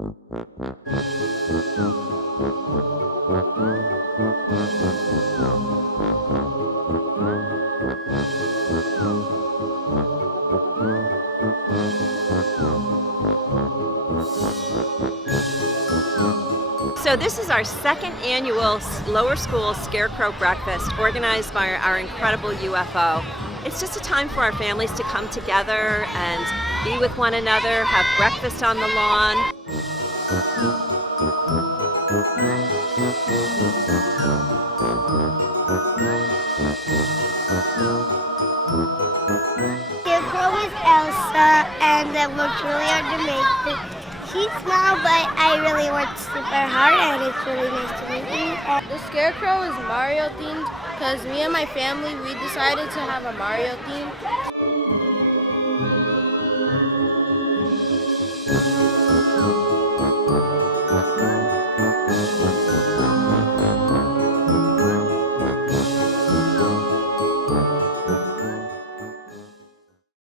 So this is our second annual Lower School Scarecrow Breakfast organized by our incredible UFO. It's just a time for our families to come together and be with one another, have breakfast on the lawn. Scarecrow is Elsa, and it worked really hard to make. She's small, but I really worked super hard, and it's really nice to meet you. The Scarecrow is Mario themed because me and my family, we decided to have a Mario theme.